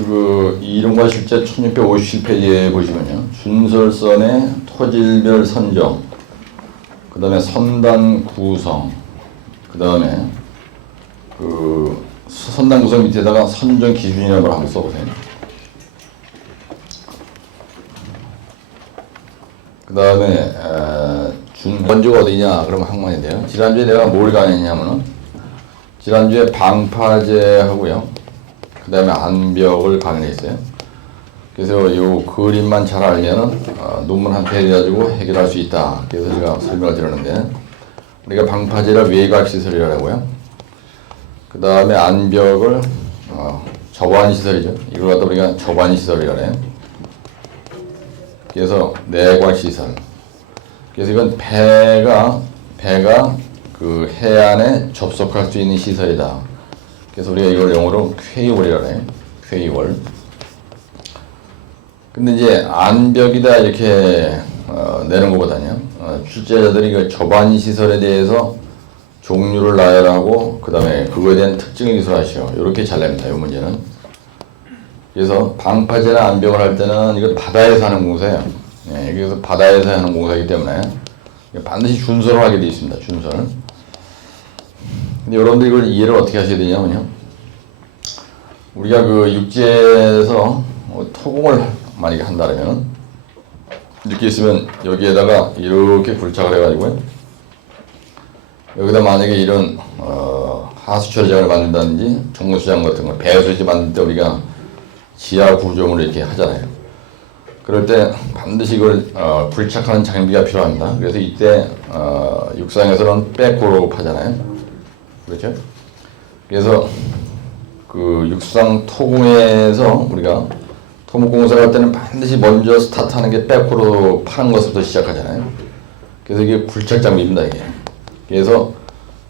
그래서 그 이론과 실제 1657페이지에 보시면요. 준설선의 토질별 선정, 그 다음에 선단 구성, 그 다음에 그 선단 구성 밑에다가 선정 기준이라는 걸 한번 써보세요. 그 다음에 원주가 어디냐 그러면 항만인데요. 지난주에 내가 뭘 강의했냐면은 지난주에 방파제하고요. 그 다음에 안벽을 강의했어요. 그래서 이 그림만 잘 알면은 논문 한 페이지 가지고 해결할 수 있다. 그래서 제가 설명을 드렸는데 우리가 방파제를 외곽시설이라고요. 그 다음에 안벽을 접안시설이죠. 이걸 갖다 우리가 접안시설이라 해요. 그래서 내곽시설. 그래서 이건 배가 그 해안에 접속할 수 있는 시설이다. 그래서 우리가 이걸 영어로 퀘이월이라 해요. 퀘이월. 근데 이제 안벽이다 이렇게 내는 것보다는요. 출제자들이 그 접안 시설에 대해서 종류를 나열하고 그 다음에 그거에 대한 특징을 기술하시오. 이렇게 잘 냅니다. 이 문제는. 그래서 방파제나 안벽을 할 때는 이건 바다에서 하는 공사예요. 예, 그래서 바다에서 하는 공사이기 때문에 반드시 준설을 하게 되어 있습니다. 준설. 근데 여러분들 이걸 이해를 어떻게 하셔야 되냐면요. 우리가 그 육지에서 토공을 만약에 한다면 이렇게 있으면 여기에다가 이렇게 굴착을 해가지고요. 여기다 만약에 이런 하수처리장을 만든다든지 정수장 같은 거 배수지 만들 때 우리가 지하 구조물을 이렇게 하잖아요. 그럴 때 반드시 이걸 굴착하는 장비가 필요합니다. 그래서 이때 육상에서는 백호로 파잖아요. 그렇죠? 그래서 그 육상 토공에서 우리가 토목공사를 할 때는 반드시 먼저 스타트하는 게 백호로 파는 것부터 시작하잖아요. 그래서 이게 굴착 장비입니다. 이게. 그래서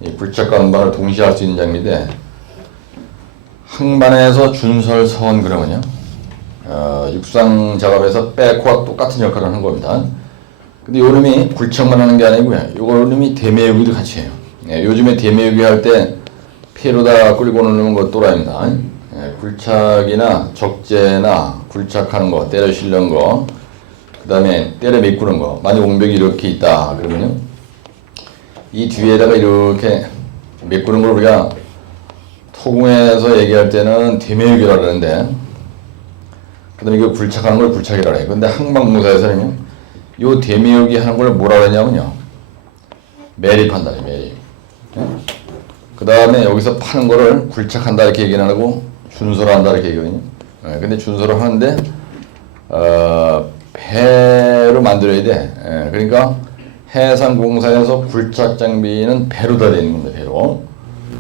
이 굴착과 안반을 동시에 할 수 있는 장비인데 항반에서 준설선 그러면요. 육상 작업에서 백호와 똑같은 역할을 하는 겁니다. 근데 요 놈이 굴착만 하는 게 아니고요. 요 놈이 대매우기도 같이 해요. 예, 요즘에 대매우기 할 때 폐로다 끌고 오는 거 또라입니다. 예, 굴착이나 적재나 굴착하는 거, 때려 실는 거, 그 다음에 때려 메꾸는 거. 만약 옹벽이 이렇게 있다 그러면요. 이 뒤에다가 이렇게 메꾸는 걸 우리가 토공에서 얘기할 때는 대매우기라고 하는데 그 다음에 이거 굴착하는 걸 굴착이라고 해요. 근데 항방공사에서는요. 요 대매우기 하는 걸 뭐라 그러냐면요. 매립한다. 매립. 그 다음에 여기서 파는 거를 굴착한다 이렇게 얘기는 하고 준설을 한다 이렇게 얘기거든요. 근데 준설을 하는데 배로 만들어야 돼. 그러니까 해상공사에서 굴착 장비는 배로 다 되는 겁니다. 배로.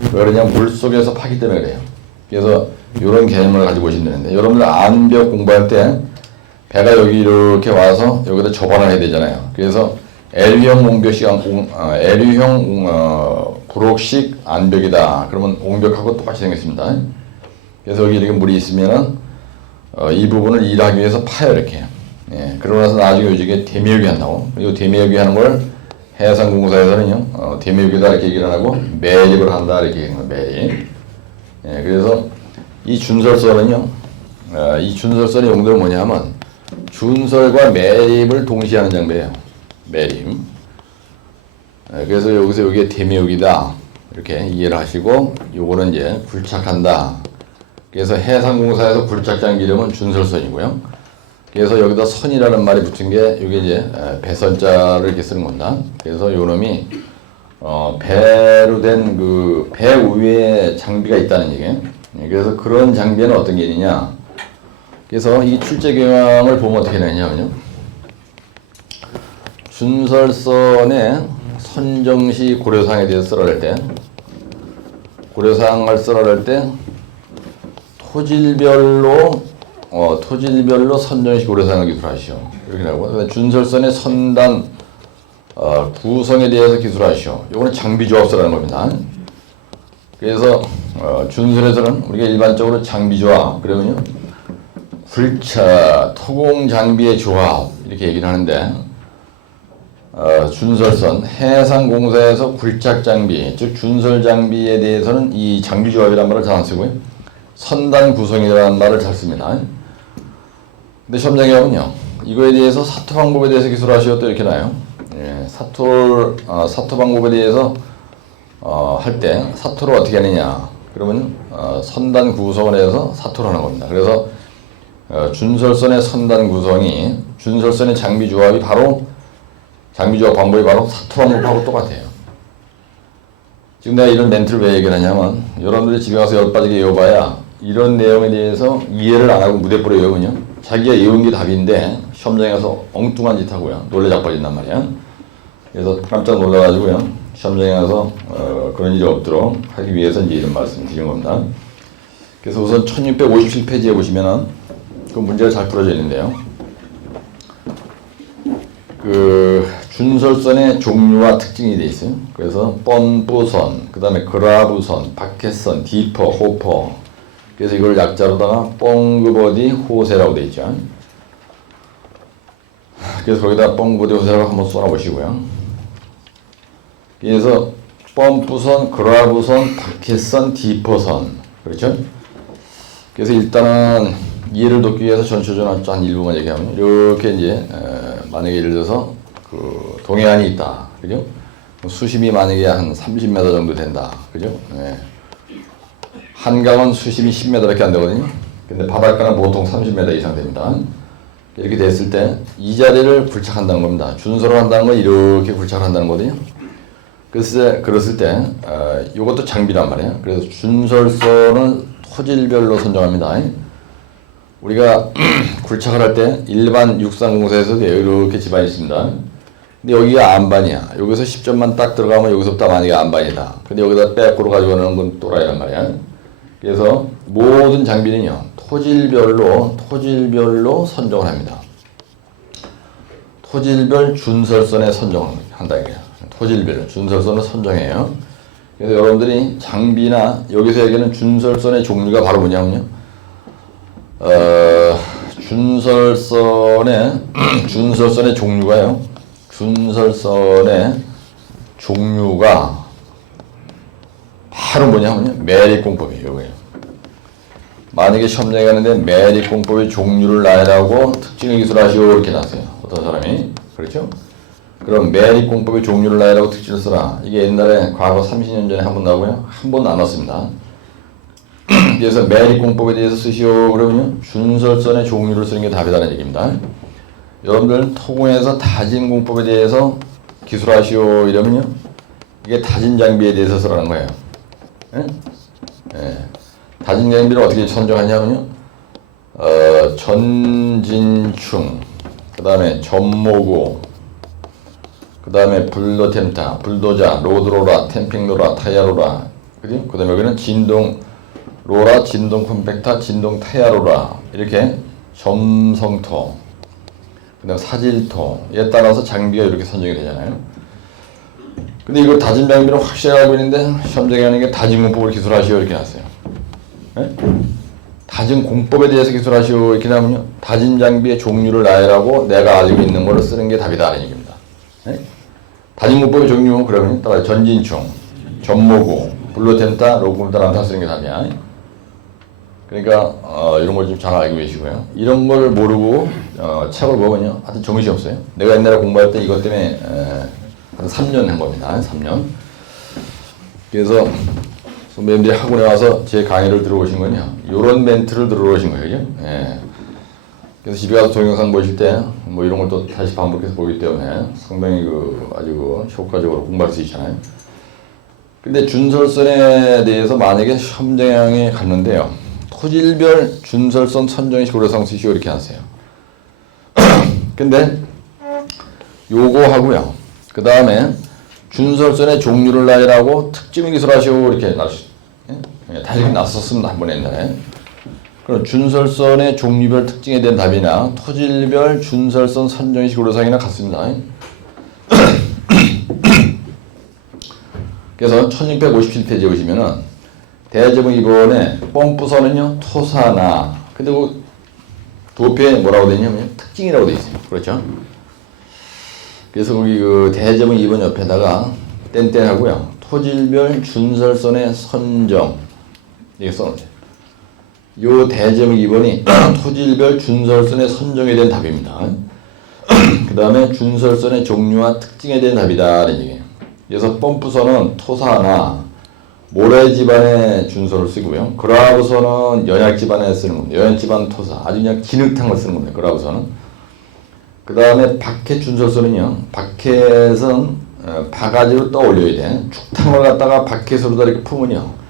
왜 그러냐면 물속에서 파기 때문에 그래요. 그래서 이런 개념을 가지고 오시면 되는데 여러분들 안벽 공부할 때 배가 여기 이렇게 와서 여기다 접안을 해야 되잖아요. 그래서 L형 옹벽식 L형 구록식 안벽이다. 그러면 옹벽하고 똑같이 생겼습니다. 그래서 여기 이렇게 물이 있으면은 이 부분을 일하기 위해서 파요 이렇게. 예, 그러고 나서 나중에 요즘에 대매우기 한다고. 이 대매우기 하는 걸 해상공사에서는요, 대매우기다 이렇게 얘기를 하고 매립을 한다 이렇게 얘기하는 거예요. 매립. 예, 그래서 이 준설선은요, 이 준설선의 용도는 뭐냐면 준설과 매립을 동시에 하는 장비예요. 매립. 그래서 여기서 여기에 대매우기다 이렇게 이해를 하시고 요거는 이제 굴착한다. 그래서 해상공사에서 굴착 장비 이름은 준설선이고요. 그래서 여기다 선이라는 말이 붙은 게 이게 이제 배선자를 이렇게 쓰는 겁니다. 그래서 요 놈이 배로 된 그 배 위에 장비가 있다는 얘기예요. 그래서 그런 장비에는 어떤 게 있느냐. 그래서 이 출제 경향을 보면 어떻게 되냐면요. 준설선의 선정시 고려사항에 대해서 쓰러낼 때 고려사항을 쓰러낼 때 토질별로 선정시 고려사항을 기술하시오. 이렇게 나오고 준설선의 선단 구성에 대해서 기술하시오. 이거는 장비조합서라는 겁니다. 그래서 준설에서는 우리가 일반적으로 장비조합 그러면요 굴착, 토공 장비의 조합 이렇게 얘기를 하는데 준설선, 해상공사에서 굴착 장비, 즉 준설 장비에 대해서는 이 장비 조합이라는 말을 잘 안 쓰고요. 선단 구성이라는 말을 잘 씁니다. 근데 시험장에 가면요, 이거에 대해서 사토 방법에 대해서 기술하시오 또 이렇게 나요. 예, 사토 방법에 대해서 할 때 사토를 어떻게 하느냐 그러면 선단 구성을 해서 사토를 하는 겁니다. 그래서 준설선의 선단 구성이 준설선의 장비 조합이 바로 장비 조합 방법이 바로 사토 방법하고 똑같아요. 지금 내가 이런 멘트를 왜 얘기를 하냐면 여러분들이 집에 가서 열빠지게 외워봐야 이런 내용에 대해서 이해를 안 하고 무대뽀로 외우면요, 자기가 외운 게 답인데 시험장에 가서 엉뚱한 짓 하고요, 놀래 자빠진단 말이야. 그래서 깜짝 놀라가지고요, 시험장에 가서 그런 일이 없도록 하기 위해서 이제 이런 말씀 드린 겁니다. 그래서 우선 1657페이지에 보시면은 그 문제가 잘 풀어져 있는데요. 그 준설선의 종류와 특징이 돼 있어요. 그래서 뻔부선, 그 다음에 그라브선, 바켓선, 디퍼, 호퍼. 그래서 이걸 약자로다가 뻥그버디 호세라고 돼 있죠. 그래서 거기다 뻥그버디 호세라고 한번 쏘아보시고요. 그래서 뻔부선, 그라브선, 바켓선, 디퍼선. 그렇죠? 그래서 일단은 이해를 돕기 위해서 전초전환 한 일부만 얘기하면 이렇게 이제 만약에 예를 들어서 그 동해안이 있다, 그죠? 수심이 만약에 한 30m 정도 된다, 그죠? 네. 한강은 수심이 10m밖에 안 되거든요. 근데 바닷가는 보통 30m 이상 됩니다. 이렇게 됐을 때 이 자리를 굴착한다는 겁니다. 준설을 한다는 건 이렇게 굴착을 한다는 거거든요. 그랬을 때 이것도 장비란 말이에요. 그래서 준설선은 토질별로 선정합니다. 우리가 굴착을 할 때 일반 육상공사에서도 이렇게 집안이 있습니다. 근데 여기가 안반이야. 여기서 10점만 딱 들어가면 여기서부터 만약에 안반이다. 근데 여기다 백으로 가져가는 건 또라이란 말이야. 그래서 모든 장비는요, 토질별로 선정을 합니다. 토질별 준설선에 선정을 한다 이거야. 토질별 준설선을 선정해요. 그래서 여러분들이 장비나 여기서 얘기하는 준설선의 종류가 바로 뭐냐면요, 준설선의 종류가요, 준설선의 종류가 바로 뭐냐면요, 매립공법이에요. 이거예요. 만약에 시험장에 가는데 매립공법의 종류를 나열하고 특징을 기술하시오 이렇게 나왔어요. 어떤 사람이. 그렇죠? 그럼 매립공법의 종류를 나열하고 특징을 써라. 이게 옛날에 과거 30년 전에 한 번 나오고요, 한 번 나눴습니다. 그래서 매립공법에 대해서 쓰시오 그러면요, 준설선의 종류를 쓰는 게 답이라는 얘기입니다. 여러분들 토공에서 다진공법에 대해서 기술하시오 이러면요, 이게 다진 장비에 대해서 쓰라는 거예요. 예? 예. 다진 장비를 어떻게 선정하냐면요, 전진충, 그 다음에 전모구, 그 다음에 불도템타, 불도자, 로드로라, 캠핑로라, 타이어로라, 그죠? 그 다음에 여기는 진동 로라, 진동 컴팩타, 진동 타이어로라, 이렇게 점성토, 그 다음에 사질토에 따라서 장비가 이렇게 선정이 되잖아요. 근데 이거 다진 장비는 확실히 알고 있는데 시험장에 하는 게 다진 공법을 기술하시오 이렇게 나왔어요. 네? 다진 공법에 대해서 기술하시오 이렇게 나오면요, 다진 장비의 종류를 나열하고 내가 알고 있는 거를 쓰는 게 답이다라는 얘기입니다. 네? 다진 공법의 종류 그러면 따라 전진충, 전모구, 블루텐타, 로그텐타 쓰는 게 답이야. 그러니까 이런 걸 좀 잘 알고 계시고요. 이런 걸 모르고 책을 보면요, 하여튼 정신이 없어요. 내가 옛날에 공부할 때 이것 때문에 한 3년 한 겁니다. 3년. 그래서 선배님들이 학원에 와서 제 강의를 들어오신 건요, 요런 멘트를 들어오신 거예요. 그죠? 예. 그래서 집에 가서 동영상 보실 때 뭐 이런 걸 또 다시 반복해서 보기 때문에 상당히 아주 효과적으로 공부할 수 있잖아요. 근데 준설선에 대해서 만약에 시험장에 갔는데요, 토질별 준설선 선정식 고려사항 쓰시오 이렇게 하세요. 근데 요거 하고요, 그 다음에 준설선의 종류를 나열하고 특징을 기술하시오 이렇게 다 이렇게 나섰습니다. 한 번에 옛날에. 그럼 준설선의 종류별 특징에 대한 답이나 토질별 준설선 선정식 고려사항이나 같습니다. 그래서 1657페이지에 보시면은 대제목 2번에 펌프선은요, 토사나, 근데 그 도표에 뭐라고 되어 있냐면 특징이라고 되어 있어요. 그렇죠? 그래서 거기 그 대제목 2번 옆에다가 땡땡하고요, 토질별 준설선의 선정 이렇게 써놓으세요. 요 대제목 2번이 토질별 준설선의 선정에 대한 답입니다. 그 다음에 준설선의 종류와 특징에 대한 답이다 이런 얘기예요. 그래서 펌프선은 토사나 모래 집안의 준설을 쓰고요. 그라브선은 연약 집안에 쓰는 겁니다. 연약 집안 토사, 아주 그냥 진흙탕 걸 쓰는 겁니다. 그라브선은. 그 다음에 바켓 준설선은요. 바켓은 바가지로 떠올려야 돼. 축탕을 갖다가 바켓으로 이렇게 품으면요.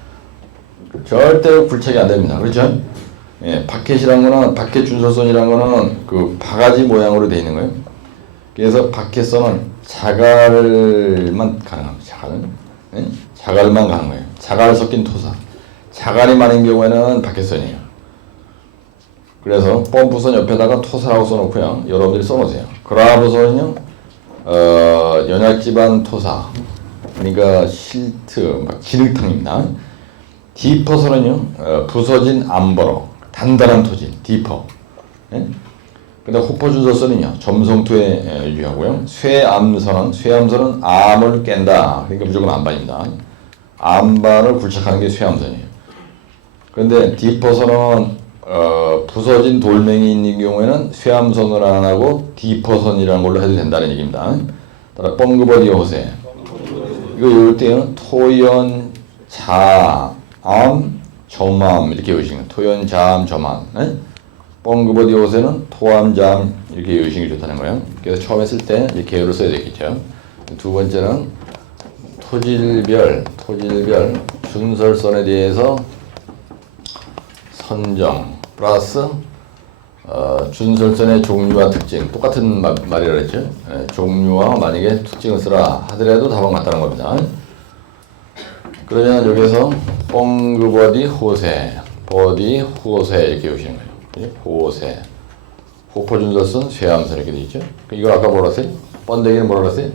절대로 굴착이 안 됩니다. 그렇죠? 예, 바켓이란 거는, 바켓 준설선이란 거는 그 바가지 모양으로 되어 있는 거예요. 그래서 바켓선은 자갈만 가능합니다. 자갈. 예? 자갈만 가는 거예요. 자갈 섞인 토사. 자갈이 많은 경우에는 바켓선이에요. 그래서 펌프선 옆에다가 토사라고 써놓고요. 여러분들이 써놓으세요. 그라브선은요, 연약 집안 토사. 그러니까 실트, 막 진흙탕입니다. 디퍼선은요, 부서진 암버러, 단단한 토질, 디퍼. 예? 근데 호퍼준설선은요, 점성토에 유리하고요. 쇠암선은 암을 깬다. 그러니까 무조건 암반입니다. 암반을 굴착하는 게 쇠암선이에요. 그런데 디퍼선은 부서진 돌멩이 있는 경우에는 쇠암선을 안 하고 디퍼선이라는 걸로 해도 된다는 얘기입니다. 따라 뻥그버디 호세. 이거 외울 때는 토연, 자, 암, 점암 이렇게 외우시는 거예요. 토연, 자암, 점암. 네? 뻥그버디 호세는 토암, 자암 이렇게 외우시는 게 좋다는 거예요. 그래서 처음에 쓸 때 이 계열을 써야 되겠죠. 두 번째는 토질별 준설선에 대해서 선정 플러스 준설선의 종류와 특징 똑같은 말이라 했죠. 예, 종류와 만약에 특징을 쓰라 하더라도 답은 같다는 겁니다. 그러면 여기서 뻥그버디 호세 이렇게 오시는 거예요. 호세 호퍼준설선 쇠암선 이렇게 되어 있죠. 이걸 아까 뭐라 했어요? 번데기는 뭐라 그랬어요?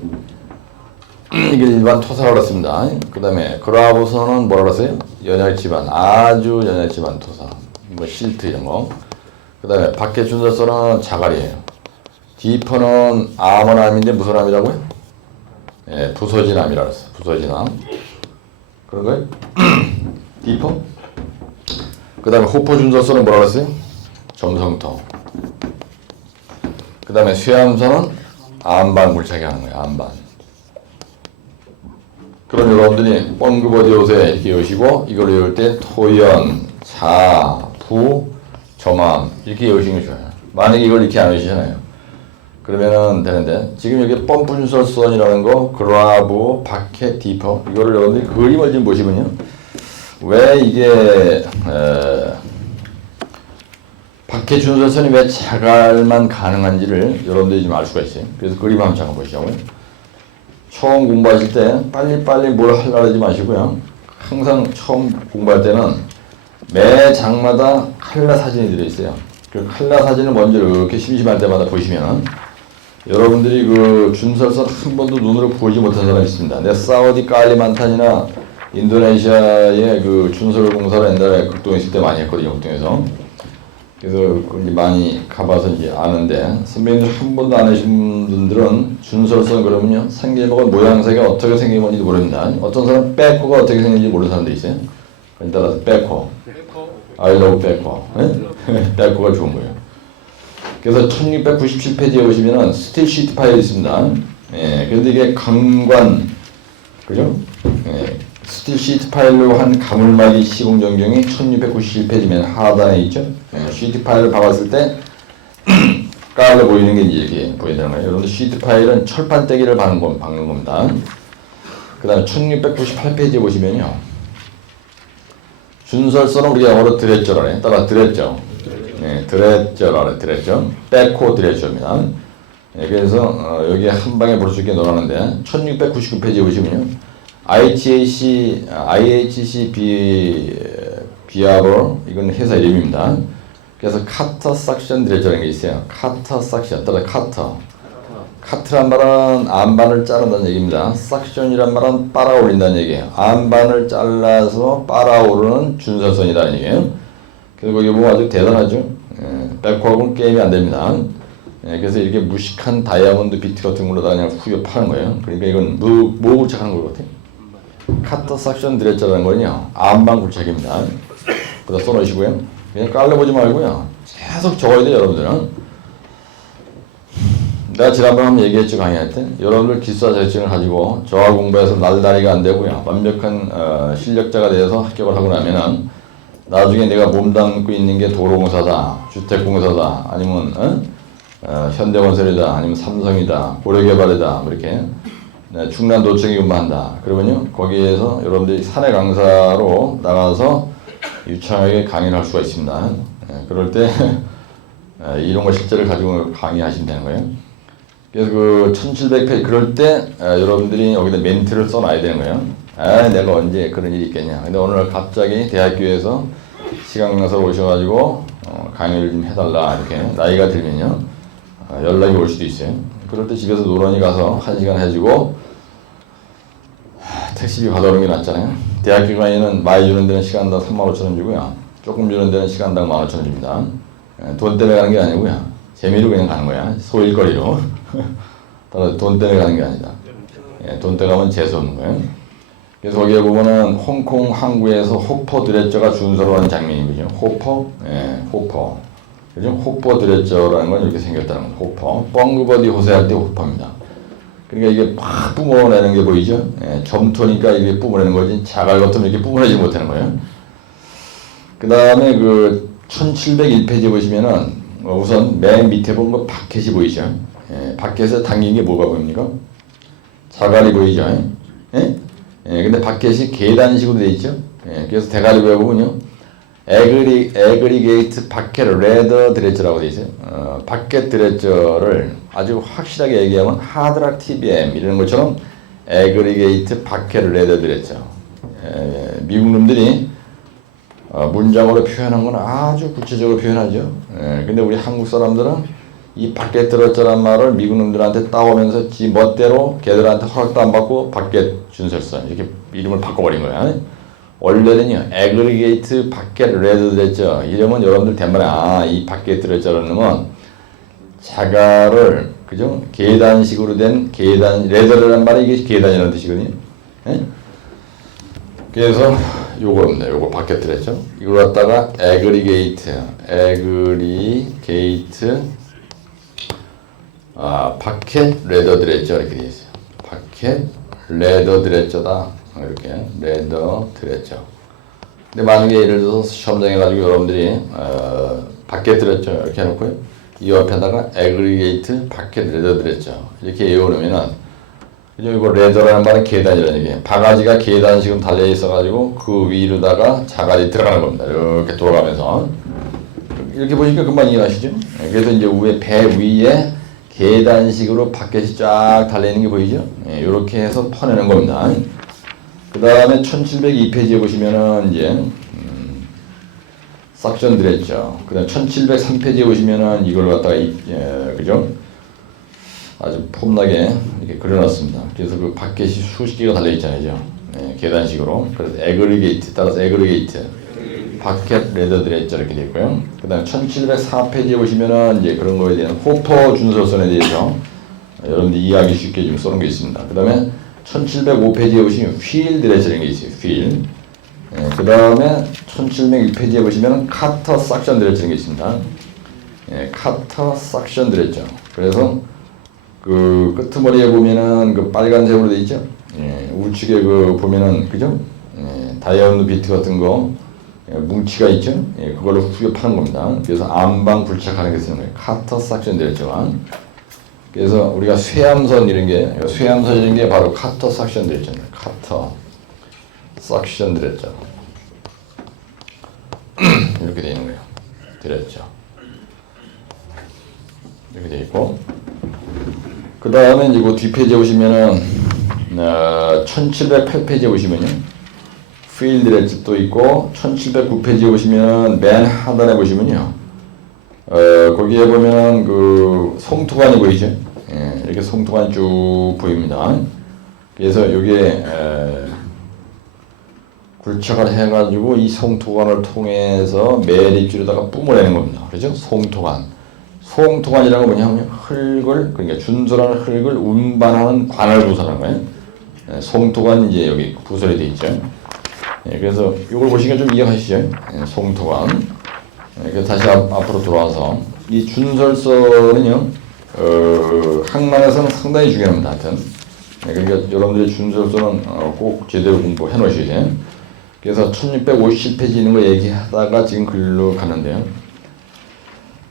이게 일반 토사라고 했습니다. 그 다음에 그라브선은 뭐라 그랬어요? 연약 집안, 아주 연약 집안 토사, 뭐 실트 이런 거. 그 다음에 바켓 준설선은 자갈이에요. 디퍼는 암은 암인데 무슨 암이라고요? 예, 부서진 암이라고 했어요. 부서진 암. 그런 거예요? 디퍼? 그 다음에 호퍼 준설선은 뭐라 그랬어요? 점성토. 그 다음에 쇠암선은 암반 굴착이 하는 거예요. 암반. 그럼 여러분들이 뻥그버디 호세 이렇게 외우시고 이걸 외울 때 토연, 자, 부, 점암 이렇게 외우시는 게 좋아요. 만약에 이걸 이렇게 안 외우시잖아요. 그러면은 되는데 지금 여기 펌프 준설선이라는 거, 그라브, 바켓, 디퍼 이거를 여러분들이 그림을 지금 보시면요. 왜 이게 바켓 준설선이 왜 자갈만 가능한지를 여러분들이 좀 알 수가 있어요. 그래서 그림 한번 잠깐 보시자고요. 처음 공부하실 때 빨리빨리 뭘 하려고 하지 마시고요. 항상 처음 공부할 때는 매 장마다 칼라 사진이 들어있어요. 그 칼라 사진을 먼저 이렇게 심심할 때마다 보시면 여러분들이 그 준설선 한 번도 눈으로 보지 못한 사람이 있습니다. 내 사우디 칼리만탄이나 인도네시아의 그 준설 공사를 옛날에 극동에 있을 때 많이 했거든요. 극동에서. 그래서 이제 많이 가봐서 이제 아는데 선배님들 한 번도 안 하신 분들은 준설선 그러면요 생기먹은 모양새가 어떻게 생긴 건지 모릅니다. 어떤 사람 백호가 어떻게 생긴지 모르는 사람들이 있어요. 따라서 백호, I love 백호, 백호가 좋은 거예요. 그래서 1697페이지에 보시면은 스틸 시트 파일이 있습니다. 예, 그런데 이게 강관, 그죠? 예, 스틸 시트 파일로 한 가물막이 시공 전경이 1697페이지면 하단에 있죠. 예, 시트 파일을 박았을 때 깔려 보이는 게 이제 이렇게 보이는 거예요. 여러분들 시트 파일은 철판떼기를 박는 겁니다. 그 다음에 1698페이지에 보시면요. 준설선은 우리가 영어로 드레저라 해요. 따라 드레저. 네, 드레저라 해요. 드레저. 백호 드레저입니다. 네, 그래서 여기 한 방에 볼 수 있게 넣어놨는데 1699페이지에 보시면요. IHC 비아버 이건 회사 이름입니다. 그래서 카터 삭션 드레저라는 게 있어요. 카터 삭션, 따라 카터. 카트란 말은 암반을 자른다는 얘기입니다. 삭션이란 말은 빨아올린다는 얘기예요. 암반을 잘라서 빨아오르는 준설선이라는 얘기예요. 그래서 거기 보면 아주 대단하죠. 예, 백호하고는 게임이 안 됩니다. 예, 그래서 이렇게 무식한 다이아몬드 비트 같은 걸로 다 그냥 후벼 파는 거예요. 그러니까 이건 뭐 굴착하는 것 같아요? 카터 삭션 드레저라는 거는요. 암반 굴착입니다. 그다 써놓으시고요. 그냥 깔려보지 말고요. 계속 적어야 돼요, 여러분들은. 내가 지난번에 한번 얘기했죠, 강의할 때. 여러분들 기숙사자격증을 가지고 저하 공부해서 날다리가 안 되고요. 완벽한 실력자가 되어서 합격을 하고 나면은 나중에 내가 몸담고 있는 게 도로공사다, 주택공사다, 아니면 현대건설이다, 아니면 삼성이다, 고려개발이다, 뭐 이렇게 충남도청에 근무한다. 그러면요, 거기에서 여러분들이 사내 강사로 나가서 유창하게 강의를 할 수가 있습니다. 그럴 때 이런 거 실제를 가지고 강의하시면 되는 거예요. 그래서 그 1700페이지 그럴 때 여러분들이 여기다 멘트를 써놔야 되는 거예요. 내가 언제 그런 일이 있겠냐. 근데 오늘 갑자기 대학교에서 시간 강사 오셔가지고 강의를 좀 해달라 이렇게 나이가 들면요 연락이 올 수도 있어요. 그럴 때 집에서 노련히 가서 1시간 해주고 택시비 받아오는 게 낫잖아요. 대학교 강의는 많이 주는 데는 시간당 35,000원 주고요. 조금 주는 데는 시간당 15,000원 줍니다. 돈 때문에 가는 게 아니고요. 재미로 그냥 가는 거야. 소일거리로. 돈 때문에 가는 게 아니다. 돈 때문에 가면 재수 없는 거예요. 그래서 거기에 보면은 홍콩 항구에서 호퍼 드레저가 준서로 하는 장면이죠. 호퍼? 호퍼. 그죠? 호퍼 드레저라는 건 이렇게 생겼다는 건 호퍼. 뻥그버디 호세할 때 호퍼입니다. 그러니까 이게 막 뿜어내는 게 보이죠? 점토니까 이게 뿜어내는 거지. 자갈 같으면 이렇게 뿜어내지 못하는 거예요. 그 다음에 그 1701페이지 보시면은 우선 맨 밑에 본 거 바켓이 보이죠? 바켓에 당긴 게 뭐가 보입니까? 자갈이 보이죠? 근데 바켓이 계단식으로 되어 있죠? 그래서 대가리부에 보면요. 에그리게이트 바켓 레더 드레저라고 되어 있어요. 바켓 드레저를 아주 확실하게 얘기하면 하드락 TBM 이런 것처럼 에그리게이트 바켓 레더 드레저. 미국 놈들이 문장으로 표현한 건 아주 구체적으로 표현하죠. 근데 우리 한국 사람들은 이 바켓 드레저란 말을 미국 놈들한테 따오면서 지 멋대로 걔들한테 허락도 안 받고 바켓 준설선 이렇게 이름을 바꿔버린 거야. 원래는요 에그리게이트 바켓 레더 드레저 이러면 여러분들 대만에 이 바켓 드레저라는 놈은 자갈을 그죠 계단식으로 된 계단 레더라는 말이 이게 계단이라는 뜻이거든요. 그래서 요거입니다. 요거 바켓 드레저 이걸 갖다가 에그리게이트 바켓 레더 드레저 이렇게 되어 있어요. 바켓 레더 드레저다. 이렇게 레더 드레저. 근데 만약에 예를 들어서 시험장에 가지고 여러분들이 바켓 드레저 이렇게 해놓고요. 이 옆에다가 에그리게이트 바켓 레더 드레저 이렇게 외워놓으면은 이거 레더라는 말은 계단이라는 얘기예요. 바가지가 계단식으로 달려 있어가지고 그 위로다가 자갈이 들어가는 겁니다. 이렇게 돌아가면서 이렇게 보시니까 금방 이해하시죠? 그래서 이제 위에 배 위에 계단식으로 바켓이 쫙 달려있는 게 보이죠? 이렇게 해서 퍼내는 겁니다. 그 다음에 1702페이지에 보시면은 이제 삭션 드레저. 그 다음 1703페이지에 보시면은 이걸 갖다가 그죠? 아주 폼나게 이렇게 그려놨습니다. 그래서 그 바켓이 수십 개가 달려있잖아요. 계단식으로. 그래서 에그리게이트 따라서 에그리게이트 바켓 레더 드레저 이렇게 되어 있고요. 그 다음 1704페이지에 보시면은 이제 그런 거에 대한 호퍼 준설선에 대해서 여러분들이 이해하기 쉽게 좀 써놓은 게 있습니다. 그 다음에 1705페이지에 보시면 휠 드레저라는 게 있어요. 휠. 그 다음에 1706페이지에 보시면 카터 삭션 드레저라는 게 있습니다. 카터 삭션 드레저. 그래서 그 끄트머리에 보면은 그 빨간색으로 돼 있죠. 우측에 그 보면은 그죠? 다이아몬드 비트 같은 거 뭉치가 있죠. 그걸로 후게 파는 겁니다. 그래서 안방 불착하는 게 쓰는 거예요. 카터 삭션 드레저가. 그래서 우리가 쇠암선 이런 게 쇠암선 이런 게 바로 카터 삭션 드레저입니다. 카터 삭션 드레저 이렇게 돼 있는 거예요. 드레저 이렇게 돼 있고 그 다음에 이제 그 뒷페이지에 보시면은 1708페이지에 보시면요 필드 드레저도 있고 1709페이지에 보시면 맨 하단에 보시면요 거기에 보면은 그 송토관이 보이죠? 이렇게 송토관이 쭉 보입니다. 그래서 여기에 굴착을 해가지고 이 송토관을 통해서 매립줄에다가 뿜어내는 겁니다. 그죠? 송토관. 송토관이라는 건 뭐냐면 흙을 그러니까 준설하는 흙을 운반하는 관을 부설하는 거예요. 송토관이 이제 여기 부설이 되어 있죠. 그래서 이걸 보시니까 좀 이해하시죠? 송토관. 다시 앞으로 돌아와서 이 준설선은요, 학만에서는 상당히 중요합니다. 하여튼. 그러니까 여러분들이 준설선은 꼭 제대로 공부해 놓으셔야 돼요. 그래서 1650페이지 있는 거 얘기하다가 지금 글로 가는데요.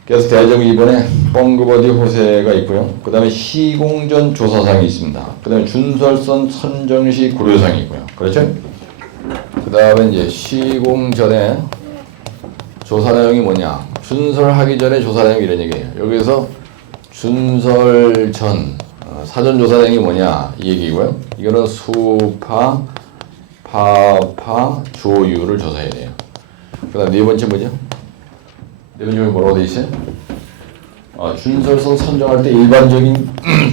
그래서 대제국 이번에 뻥그버디 호세가 있고요. 그 다음에 시공전 조사상이 있습니다. 그 다음에 준설선 선정시 고려상이 있고요. 그렇죠? 그 다음에 이제 시공전에 조사 내용이 뭐냐. 준설하기 전에 조사 내용이 이런 얘기예요. 여기서 준설전 사전 조사 내용이 뭐냐 이 얘기고요. 이거는 수파, 파파, 조유를 조사해야 돼요. 그 다음 네 번째 뭐죠? 네 번째 뭐라고 돼 있어요? 준설선 선정할 때 일반적인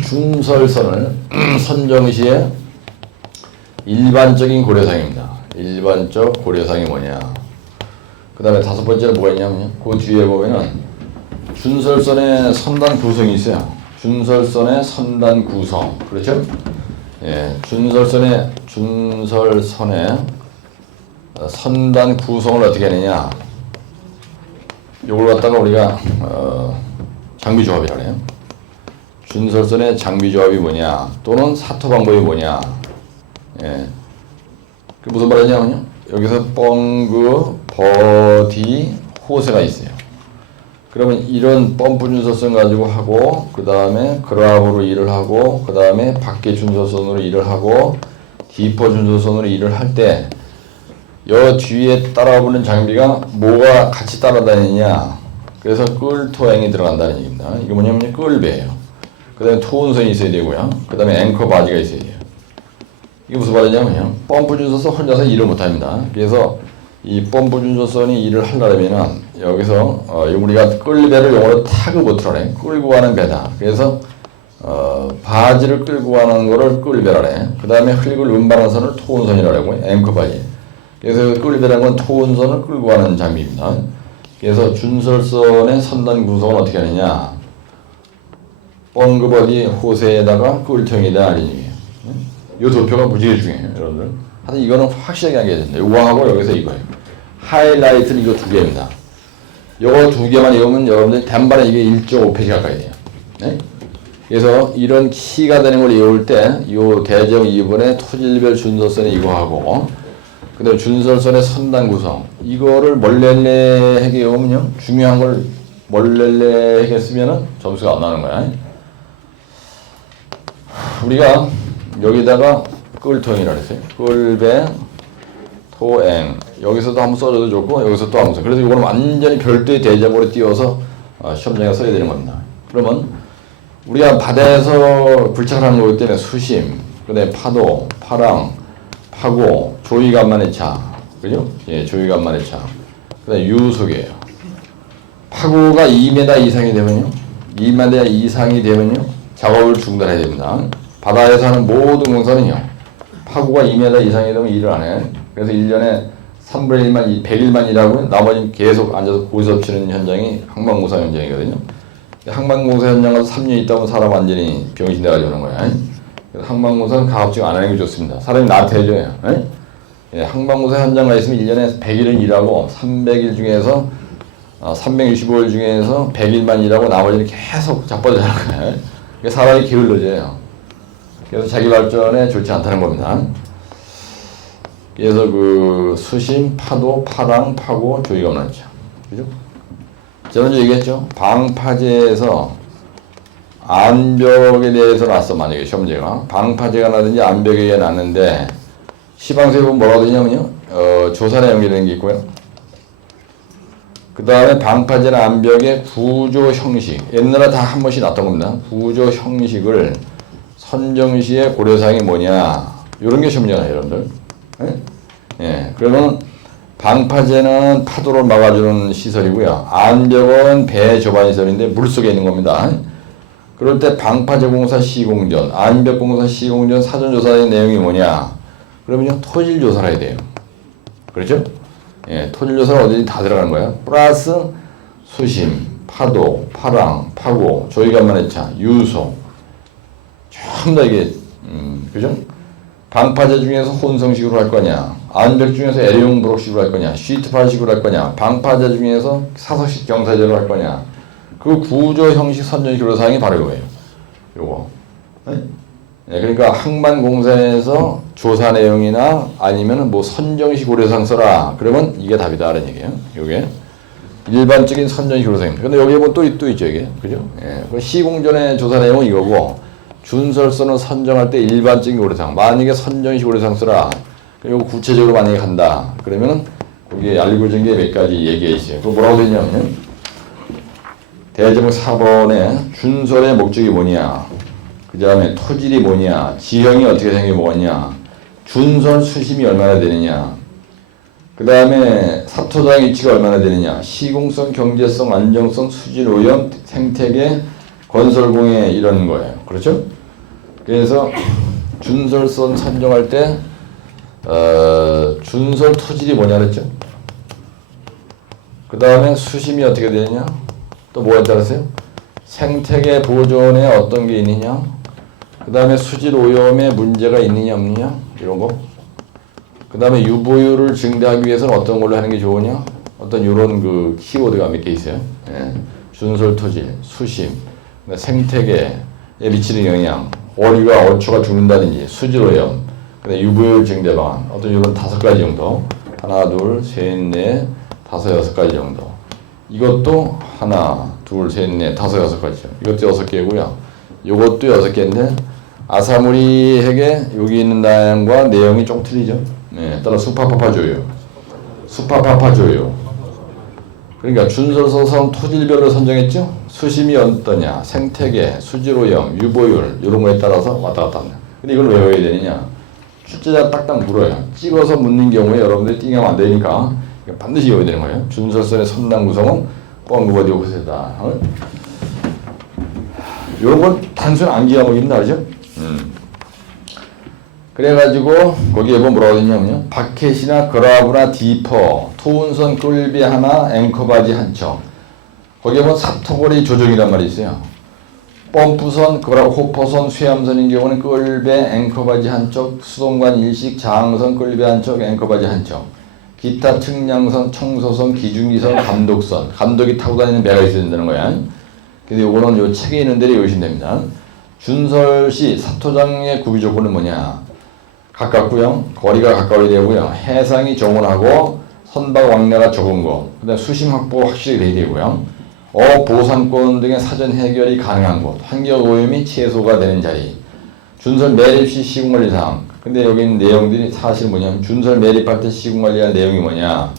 준설선을 선정 시에 일반적인 고려사항입니다. 일반적 고려사항이 뭐냐? 그 다음에 다섯 번째는 뭐가 있냐면요. 그 뒤에 보면은 준설선의 선단 구성이 있어요. 준설선의 선단 구성. 그렇죠? 예, 준설선의 선단 구성을 어떻게 하느냐? 요걸 갖다가 우리가 장비 조합이라 해요. 준설선의 장비 조합이 뭐냐? 또는 사토 방법이 뭐냐? 예. 그 무슨 말이냐면요. 여기서 뻥그, 버디, 호세가 있어요. 그러면 이런 펌프 준설선 가지고 하고, 그 다음에 그라브로 일을 하고, 그 다음에 밖에 준설선으로 일을 하고, 디퍼 준설선으로 일을 할 때, 여 뒤에 따라오는 장비가 뭐가 같이 따라다니냐. 그래서 끌토행이 들어간다는 얘기입니다. 이거 뭐냐면 끌배예요. 그 다음에 토운선이 있어야 되고요. 그 다음에 앵커 바지가 있어야 돼요. 이게 무슨 말이냐면요. 펌프 준설선 혼자서 일을 못합니다. 그래서 이 펌프 준설선이 일을 하려면은 여기서 우리가 끌배를 영어로 타그보트라 해. 끌고 가는 배다. 그래서 바지를 끌고 가는 거를 끌배라 해. 그 다음에 흙을 운반하는 선을 토운선이라고 하고 앵커 바지. 그래서 끌배라는 건 토운선을 끌고 가는 장비입니다. 그래서 준설선의 선단 구성은 어떻게 하느냐. 뻥그버디 호세에다가 끌통이다. 이런 얘기예요. 이 도표가 무지개 중요해요. 여러분들. 하여튼 이거는 확실하게 하게 된다. 이거하고 여기서 이거예요. 하이라이트는 이거 두 개입니다. 이거 두 개만 외우면 여러분들 단반에 이게 1.5페이지 가까이 돼요. 네? 그래서 이런 키가 되는 걸 외울 때, 이 대제국 2번에 토질별 준설선에 이거 하고, 그 다음에 준설선의 선단 구성, 이거를 멀렐레하게 외우면요, 중요한 걸 멀렐레하게 쓰면은 점수가 안 나는 거야. 우리가 여기다가 끌통이라 그랬어요. 끌배, 토행. 여기서도 한번 써줘도 좋고, 여기서 또 한번 써. 그래서 이거는 완전히 별도의 대제목으로 띄워서 시험장에 써야 되는 겁니다. 그러면 우리가 바다에서 불착하는 거기 때문에 수심, 그 다음에 파도, 파랑, 파고, 조이간만의 차. 그죠? 예, 조이간만의 차. 그 다음에 유속이에요. 파고가 2m 이상이 되면요. 2m 이상이 되면요. 작업을 중단해야 됩니다. 바다에서 하는 모든 공사는요. 파고가 2m 이상이 되면 일을 안 해. 그래서 1년에 3분의 1만, 100일만 일하고 나머지는 계속 앉아서 고기섭 치는 현장이 항만공사 현장이거든요. 항만공사 현장 가서 3년 있다 보면 사람 완전히 병신 돼가지고 오는 거야. 그래서 항만공사는 가급적 안 하는 게 좋습니다. 사람이 나태해져요. 예, 항만공사 현장 가 있으면 1년에 100일은 일하고 300일 중에서 365일 중에서 100일만 일하고 나머지는 계속 자빠져 자는 거예요. 사람이 게을러져요. 그래서 자기 발전에 좋지 않다는 겁니다. 그래서 그 수심, 파도, 파랑, 파고, 조이가 많죠. 그죠? 저는 얘기했죠. 방파제에서 안벽에 대해서 났어. 만약에 시험제가 방파제가 나든지 안벽에 났는데 시방서에 보면 뭐라고 되냐면요. 조사 내용이 되는 게 있고요. 그 다음에 방파제나 안벽의 구조 형식. 옛날에 다 한 번씩 났던 겁니다. 구조 형식을 선정 시의 고려사항이 뭐냐. 이런 게 시험제잖아요, 여러분들. 예. 그러면 방파제는 파도를 막아주는 시설이고요. 안벽은 배 저반시설인데 물속에 있는 겁니다. 그럴 때 방파제 공사 시공전, 안벽 공사 시공전 사전조사의 내용이 뭐냐. 그러면요, 토질조사를 해야 돼요. 그렇죠? 예, 토질조사는 어디든지 다 들어가는 거예요. 플러스 수심, 파도, 파랑, 파고, 조이간만의 차, 유소. 전부 다 이게, 그죠? 방파제 중에서 혼성식으로 할 거냐, 암벽 중에서 L형 브록식으로 할 거냐, 시트파식으로 할 거냐, 방파제 중에서 사석식 경사제로 할 거냐, 그 구조 형식 선전식으로 사용이 바로 이거예요. 요거. 네, 그러니까 항만공사에서 조사 내용이나 아니면은 뭐 선정식 고려사항 써라. 그러면 이게 답이다. 라는 얘기예요. 요게. 일반적인 선정식 고려사항입니다. 근데 여기에 뭐 또 있죠, 이게. 그죠? 예. 그 시공전의 조사 내용은 이거고, 준설서는 선정할 때 일반적인 고려사항. 만약에 선정식 고려사항 써라. 그리고 구체적으로 만약에 간다. 그러면은 거기에 알고진 게 몇 가지 얘기가 있어요. 그거 뭐라고 되냐면, 대제목 4번에 준설의 목적이 뭐냐, 그 다음에 토질이 뭐냐, 지형이 어떻게 생겨 뭐냐, 준설 수심이 얼마나 되느냐, 그 다음에 사토장 위치가 얼마나 되느냐, 시공성, 경제성, 안정성, 수질 오염, 생태계, 건설공해 이런 거예요. 그렇죠? 그래서 준설선 선정할 때 준설 토질이 뭐냐 그랬죠? 그 다음에 수심이 어떻게 되느냐, 또 뭐에 따랐어요? 생태계 보존에 어떤 게 있느냐, 그 다음에 수질 오염에 문제가 있느냐 없느냐 이런 거, 그 다음에 유보율을 증대하기 위해서는 어떤 걸로 하는 게 좋으냐, 어떤 이런 그 키워드가 몇 개 있어요. 예. 준설 토질, 수심, 생태계에 미치는 영향, 어류가 어초가 죽는다든지, 수질 오염, 그다음에 유보율 증대 방안, 어떤 이런 5가지 정도, 하나, 둘, 셋, 넷, 다섯, 6가지 정도. 이것도 하나, 둘, 셋, 넷, 다섯, 6가지죠. 이것도 6개고요. 이것도 6개인데 아사무리에게 여기 있는 내용과 내용이 좀 틀리죠. 네, 따라 수파파파조요. 수파파파조요. 그러니까 준설서선 토질별로 선정했죠. 수심이 어떠냐, 생태계, 수질오염, 유보율 이런 거에 따라서 왔다 갔다 합니다. 근데 이걸 왜 외워야 되느냐? 출제자 딱딱 물어요. 찍어서 묻는 경우에 여러분들이 띵하면 안 되니까 반드시 외워야 되는 거예요. 준설선의 선당 구성은 뻥그버디 오브세다. 이런 건 단순 암기 과목입니다. 그죠? 그래가지고 거기에 뭐 뭐라고 했냐면요, 바켓이나 그라브나 디퍼, 토운선 끌비 하나, 앵커바지 한 척. 거기에 뭐 사토거리 조정이란 말이 있어요. 펌프선, 그라브, 호퍼선, 쇠암선인 경우는 끌배, 앵커바지 한 척, 수동관 일식, 장선, 끌배 한 척, 앵커바지 한 척. 기타 측량선, 청소선, 기중기선, 감독선. 감독이 타고 다니는 배가 있어야 된다는 거야. 근데 요거는 요 책에 있는 대로 외우시면 됩니다. 준설시 사토장의 구비 조건은 뭐냐? 가깝고요. 거리가 가까워야 되고요. 해상이 정원하고 선박 왕래가 적은 거. 그다음 수심 확보 확실히 돼야 되고요. 보상권 등의 사전 해결이 가능한 곳. 환경 오염이 최소가 되는 자리. 준설 매립 시 시공관리 사항. 근데 여기 있는 내용들이 사실 뭐냐면 준설 매립할 때 시공관리할 내용이 뭐냐.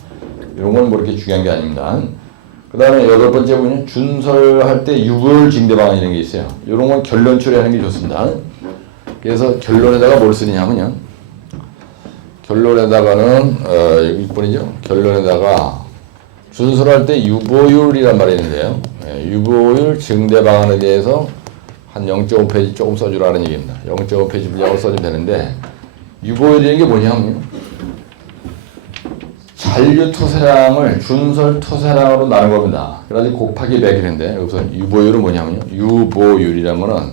이런 건 뭐 이렇게 중요한 게 아닙니다. 그 다음에 8번째 보면 준설할 때 유보율 증대 방안 이런 게 있어요. 이런 건 결론 처리하는 게 좋습니다. 그래서 결론에다가 뭘 쓰느냐면요. 결론에다가는 여기 6번이죠. 결론에다가 준설할 때 유보율이란 말이 있는데요. 유보율 증대 방안에 대해서 한 0.5페이지 조금 써주라는 얘기입니다. 0.5페이지 분량을 써주면 되는데 유보율이라는 게 뭐냐면 잔류 토세량을 준설 토세량으로 나눈 겁니다. 그래가지고 곱하기 100이는데 여기서 유보율은 뭐냐면요. 유보율이란 거는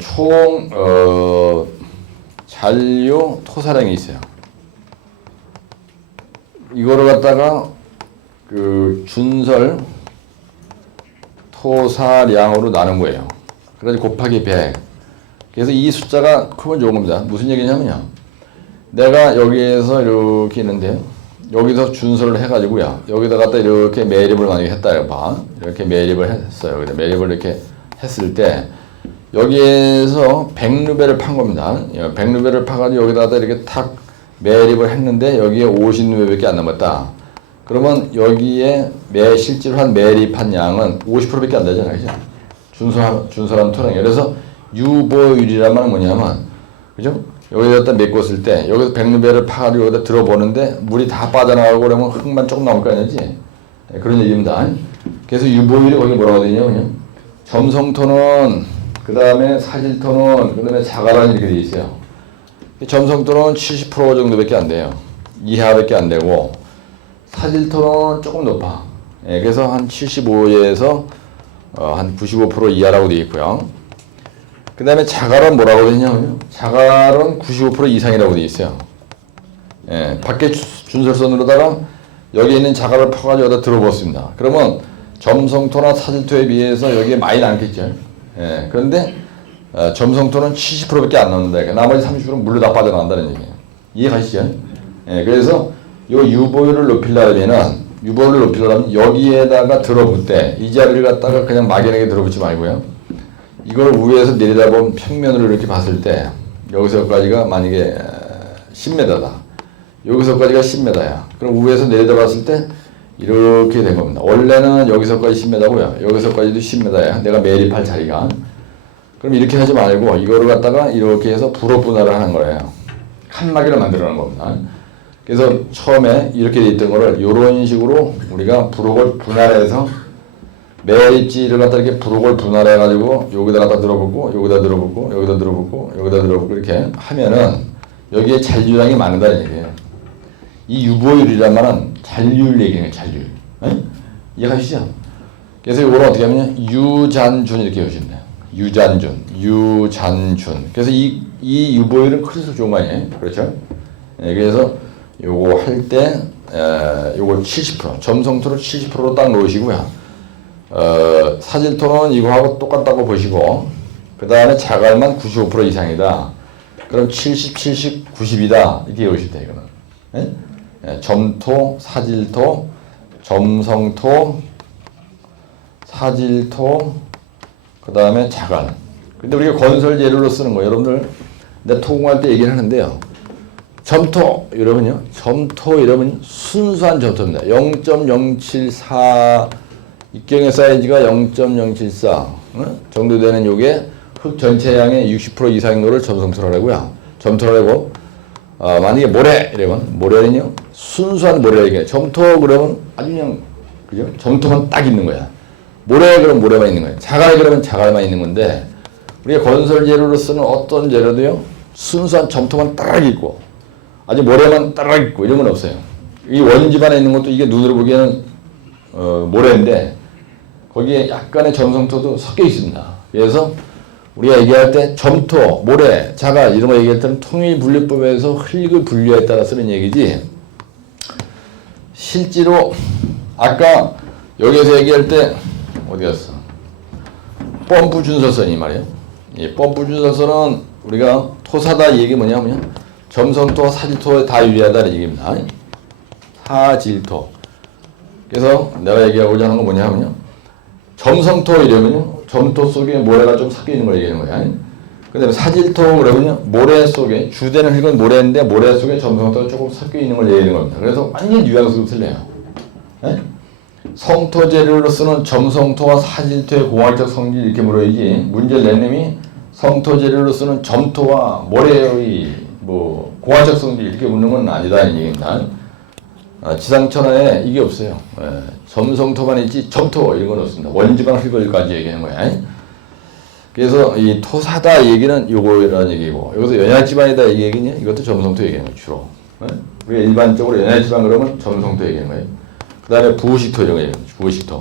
총 잔류 토사량이 있어요. 이거를 갖다가 그 준설 토사량으로 나눈 거예요. 그래서 곱하기 100. 그래서 이 숫자가 크면 좋은 겁니다. 무슨 얘기냐면요. 내가 여기에서 이렇게 있는데요. 여기서 준설을 해가지고요. 여기다 갖다 이렇게 매립을 만약에 했다. 봐. 이렇게 매립을 했어요. 근데 매립을 이렇게 했을 때 여기에서 100루벨을 판 겁니다. 100루벨을 파가지고 여기다가 이렇게 탁 매립을 했는데 여기에 50루벨밖에 안 남았다. 그러면 여기에 실제로 한 매립한 양은 50%밖에 안 되잖아요. 그죠? 준설한 토량이. 그래서 유보율이란 말은 뭐냐면, 그죠? 여기다 메꿨을 때 여기서 100루벨을 파가지고 여기다 들어보는데 물이 다 빠져나가고 그러면 흙만 조금 남을 거 아니지? 그런 얘기입니다. 그래서 유보율이 거기 뭐라고 되냐면요. 점성토는, 그 다음에 사질토는, 그 다음에 자가란 이렇게 되어 있어요. 점성토는 70% 정도밖에 안 돼요. 이하밖에 안 되고, 사질토는 조금 높아. 그래서 한 75에서 한 95% 이하라고 되어 있고요. 그 다음에 자갈은 뭐라고 되냐면요. 자갈은 95% 이상이라고 되어 있어요. 예, 밖에 준설선으로다가 여기 있는 자갈을 퍼가지고 여기다 들어보았습니다. 그러면 점성토나 사질토에 비해서 여기에 많이 남겠죠. 예, 그런데 점성토는 70%밖에 안 남는다. 나머지 30%는 물로 다 빠져나간다는 얘기예요. 이해 가시죠? 예, 그래서 요 유보율을 높이려면 여기에다가 들어볼 때 이 자리를 갖다가 그냥 막연하게 들어붙지 말고요. 이걸 위에서 내려다본 평면으로 이렇게 봤을 때 여기서까지가 만약에 10m다. 여기서까지가 10m야. 그럼 위에서 내려다봤을 때 이렇게 된 겁니다. 원래는 여기서까지 10m고요. 여기서까지도 10m야. 내가 매립할 자리가. 그럼 이렇게 하지 말고 이거를 갖다가 이렇게 해서 부록 분할을 하는 거예요. 칸막이를 만들어내는 겁니다. 그래서 처음에 이렇게 돼 있던 거를 이런 식으로 우리가 부록을 분할해서 매립지를 갖다 이렇게 부록을 분할해 가지고 여기다 갖다 들어보고 여기다 들어보고 여기다 들어보고 여기다 들어보고 이렇게 하면은 여기에 잔류량이 많다는 얘기예요. 이 유보율이란 말은 잔류율 얘기예요. 잔류율. 이해가시죠? 그래서 이거를 어떻게 하면 유잔준 이렇게 보시면 돼요. 유잔준. 그래서 이 유보율은 클수록 좋은 거 아니에요? 그렇죠? 네, 그래서 요거 할 때 요거 70% 점성토를 70%로 딱 놓으시고요. 사질토는 이거하고 똑같다고 보시고 그 다음에 자갈만 95% 이상이다. 그럼 70, 70, 90이다. 이렇게 외우실 때 이거는. 네? 점토, 사질토, 점성토, 사질토, 그 다음에 자갈. 근데 우리가 건설 재료로 쓰는 거 여러분들 내가 토공할 때 얘기를 하는데요. 점토 이러면요. 점토 이러면 순수한 점토입니다. 0.074 입경의 사이즈가 0.074 정도 되는 요게 흙 전체 양의 60% 이상인 거를 점성토라고요. 점토라고 만약에 모래 이러면 모래는요. 순수한 모래 얘기예요. 점토 그러면 아주 그냥 그죠? 점토만 딱 있는 거야. 모래 그러면 모래만 있는 거예요. 자갈 그러면 자갈만 있는 건데 우리가 건설 재료로 쓰는 어떤 재료도요. 순수한 점토만 딱 있고 아주 모래만 딱 있고 이런 건 없어요. 이 원집 안에 있는 것도 이게 눈으로 보기에는 모래인데 거기에 약간의 점성토도 섞여 있습니다. 그래서 우리가 얘기할 때 점토, 모래, 자갈 이런 거 얘기할 때는 통일분류법에서 흙을 분류에 따라 쓰는 얘기지 실제로 아까 여기서 얘기할 때 어디 갔어? 펌프 준설선이 말이에요. 이 펌프 준설선은 우리가 토사다 얘기 뭐냐면 점성토, 사질토에 다 유리하다는 얘기입니다. 사질토. 그래서 내가 얘기하고자 하는 건 뭐냐면요. 점성토 이러면요. 점토 속에 모래가 좀 섞여 있는 걸 얘기하는 거야. 그 다음에 사질토 그러면요. 모래 속에 주되는 흙은 모래인데 모래 속에 점성토가 조금 섞여 있는 걸 얘기하는 겁니다. 그래서 완전 뉘앙스가 틀려요. 성토 재료로 쓰는 점성토와 사질토의 공학적 성질 이렇게 물어야지 문제를 낸 놈이 성토 재료로 쓰는 점토와 모래의 뭐 공학적 성질 이렇게 묻는 건 아니다는 얘기입니다. 지상천하에 이게 없어요. 점성토만 있지 점토 이런 건 없습니다. 원지방 흙을까지 얘기하는 거야. 그래서 이 토사다 얘기는 요거라는 얘기고 여기서 연약지방이다 얘기냐 이것도 점성토 얘기하는 거예요. 주로. 우리가 일반적으로 연약지방 그러면 점성토 얘기하는 거예요. 그 다음에 부식토 이런 거 얘기해요. 부식토.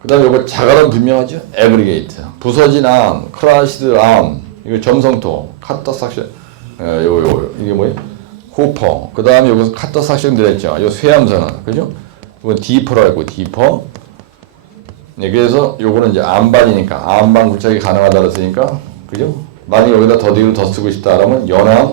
그 다음에 요거 자갈은 분명하죠. 에그리게이트. 부서진 암, 크라시드 암, 이거 점성토, 카터 삭션, 이게 뭐예요? 호퍼. 그 다음에 여기서 카터 삭션 들어있죠. 요 쇠암선은, 그죠? 이건 디퍼라고 했고, 디퍼. 네, 그래서 요거는 이제 암반이니까, 암반 굴착이 가능하다 그랬으니까, 그죠? 만약에 여기다 더디로 더 쓰고 싶다 그러면 연암,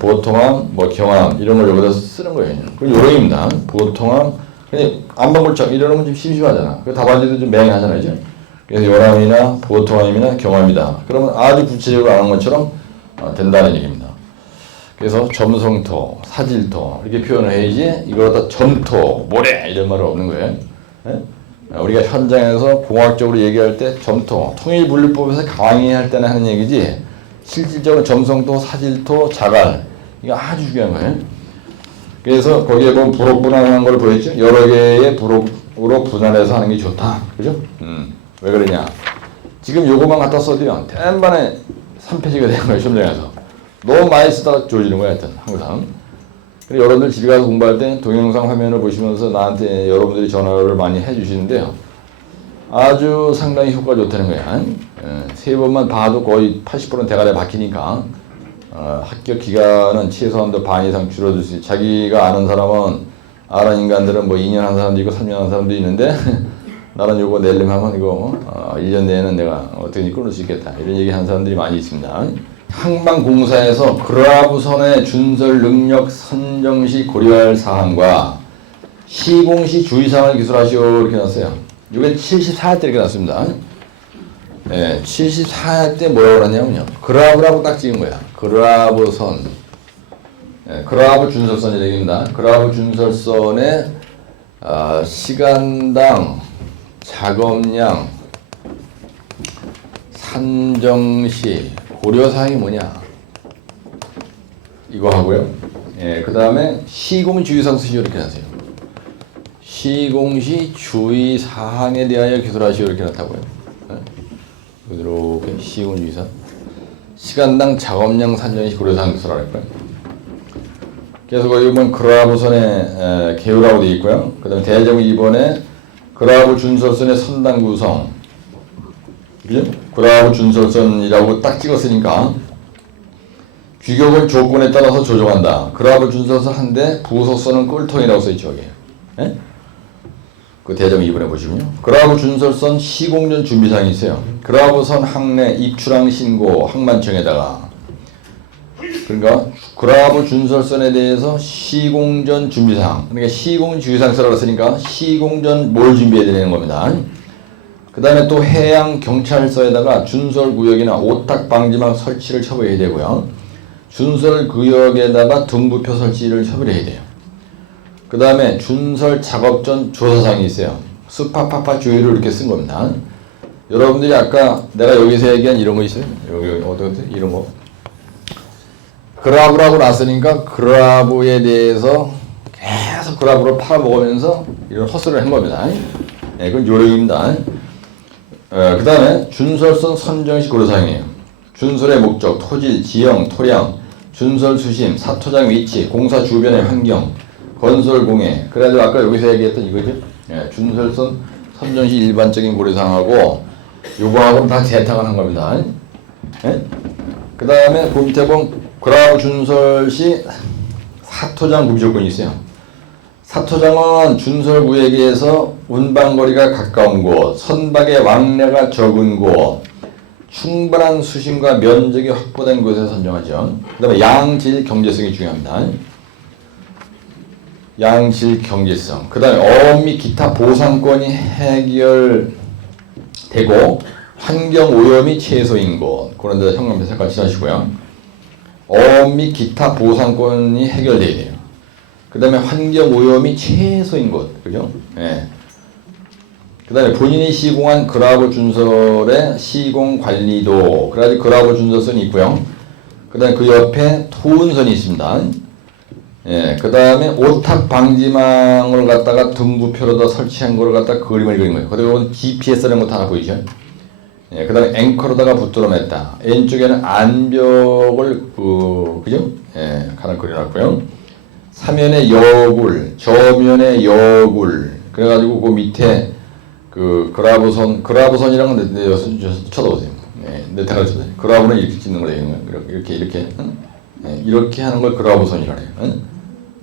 보통암, 뭐 경암 이런 걸 여기다 쓰는 거예요. 그럼 요령입니다. 보통암, 그냥 암반골착 이러는 건 좀 심심하잖아. 그 답안지도 좀 맹하잖아요, 이제. 그래서 연암이나 보통암이나 경암이다. 그러면 아주 구체적으로 아는 것처럼 된다는 얘기입니다. 그래서 점성토, 사질토 이렇게 표현을 해야지 이걸 갖다 점토, 모래 이런 말은 없는 거예요. 네? 우리가 현장에서 공학적으로 얘기할 때 점토, 통일분류법에서 강의할 때는 하는 얘기지 실질적으로 점성토, 사질토, 자갈 이거 아주 중요한 거예요. 그래서 거기에 보면 부록 분할하는 걸 보였죠? 여러 개의 부록으로 분할해서 하는 게 좋다. 그죠? 왜 그러냐? 지금 요거만 갖다 써도요. 대만에 3페이지가 되는 거예요. 시험장에서. 너무 많이 쓰다가 좋아지는 거야. 하여튼 항상. 그리고 여러분들 집에 가서 공부할 때 동영상 화면을 보시면서 나한테 여러분들이 전화를 많이 해주시는데요. 아주 상당히 효과가 좋다는 거야. 세 번만 봐도 거의 80% 대가리 박히니까 합격 기간은 최소한도 반 이상 줄어들 수 있어. 자기가 아는 사람은 아는 인간들은 뭐 2년 한 사람도 있고 3년 한 사람도 있는데 나는 요거 내려면 하면 이거 1년 내에는 내가 어떻게 끊을 수 있겠다 이런 얘기 하는 사람들이 많이 있습니다. 항만공사에서 그라브선의 준설 능력 선정 시 고려할 사항과 시공 시 주의사항을 기술하시오 이렇게 나왔어요. 이게 74회 때 이렇게 나왔습니다. 네, 74회 때 뭐라고 그러냐면요. 그라브라고 딱 찍은 거야. 그라브선. 네, 그라브 준설선이 얘기입니다. 그라브 준설선의 시간당 작업량 산정시 고려사항이 뭐냐 이거 하고요. 예, 그 다음에 시공 주의사항 쓰시오 이렇게 하세요. 시공시 주의사항에 대하여 기술하시오 이렇게 나타고요. 예? 이렇게 시공 주의사항 시간당 작업량 산정시 고려사항 기술할 거예요. 그래서 거기 보면 그라브선의 개요라고 되어 있고요. 그 다음에 대제목 2번에 그라브 준설선의 선당 구성, 그죠? 그라브 준설선이라고 딱 찍었으니까 규격을 조건에 따라서 조정한다. 그라브 준설선 한 대, 부속선은 꿀통이라고 써있죠. 여기. 예? 그 대제목 2번에 보시면요. 그라브 준설선 시공전 준비사항이 있어요. 그라브선 항내 입출항 신고 항만청에다가 그러니까 그라브 준설선에 대해서 시공전 준비사항, 그러니까 시공 주의사항 쓰라고 했으니까 시공전 뭘 준비해야 되는 겁니다. 그 다음에 또 해양 경찰서에다가 준설구역이나 오탁 방지망 설치를 처벌해야 되고요. 준설구역에다가 등부표 설치를 처벌해야 돼요. 그 다음에 준설 작업 전 조사사항이 있어요. 스파파파 주의를 이렇게 쓴 겁니다. 여러분들이 아까 내가 여기서 얘기한 이런 거 있어요? 여기 어떻게 이런 거? 그라브라고 났으니까 그라브에 대해서 계속 그라브로 팔아먹으면서 이런 헛소리를 한 겁니다. 예, 그건 요령입니다. 그 다음에 준설선 선정시 고려사항이에요. 준설의 목적, 토질, 지형, 토량, 준설 수심, 사토장 위치, 공사 주변의 환경, 건설 공해. 그래가지고 아까 여기서 얘기했던 이거죠. 예, 준설선 선정시 일반적인 고려사항하고 요거하고는 다 재탕을 한 겁니다. 예? 그 다음에 그 밑에 보면 그라브 준설 시 사토장 구비 조건이 있어요. 사토장은 준설 구역에서 운반거리가 가까운 곳, 선박의 왕래가 적은 곳, 충분한 수심과 면적이 확보된 곳에 선정하죠. 그 다음에 양질 경제성이 중요합니다. 양질 경제성. 그 다음에 어업 및 기타 보상권이 해결되고 환경 오염이 최소인 곳. 그런 데다 형광펜 색깔 칠하시고요. 어업 및 기타 보상권이 해결돼야 돼요. 그 다음에 환경 오염이 최소인 곳. 그죠? 예. 그 다음에 본인이 시공한 그라브 준설의 시공 관리도. 그래가지고 그라브 준설선이 있고요. 그 다음에 그 옆에 토운선이 있습니다. 예. 그 다음에 오탁 방지망을 갖다가 등부표로다 설치한 거를 갖다가 그림을 그린 거예요. 그리고 GPS라는 것도 하나 보이죠? 예, 그 다음에 앵커로다가 붙들어 맸다. 왼쪽에는 안벽을, 그죠? 예, 하나 그려놨고요. 사면에 여굴, 저면에 여굴. 그래가지고 그 밑에 그라브선이라는 건 쳐다보세요. 예, 네타가 쳐다보세요. 그라브는 이렇게 찍는 거예요. 이렇게. 예, 이렇게 하는 걸 그라브선이라고 해요.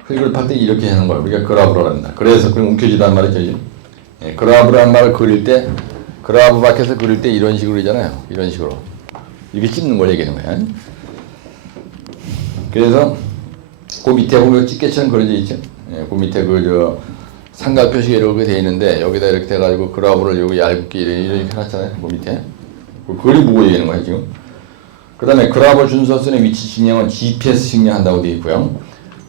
흙을 팔 때 이렇게 하는 걸 우리가 그라브라고 한다. 그래서 그럼 움켜쥐다는 말이죠. 예, 그라브라는 말을 그릴 때 그라브 밖에서 그릴 때 이런 식으로 그리잖아요. 이런 식으로. 이렇게 찝는 걸 얘기하는 거야. 그래서 그 밑에 보면 집게처럼 그려져 있죠. 예, 그 밑에 삼각 표시가 이렇게 돼 있는데 여기다 이렇게 돼가지고 그라브를 여기 얇게 이렇게 해놨잖아요. 그 밑에. 그 그림 보고 얘기하는 거야 지금. 그 다음에 그라브 준설선의 위치 측량은 GPS 측량한다고 되어 있고요.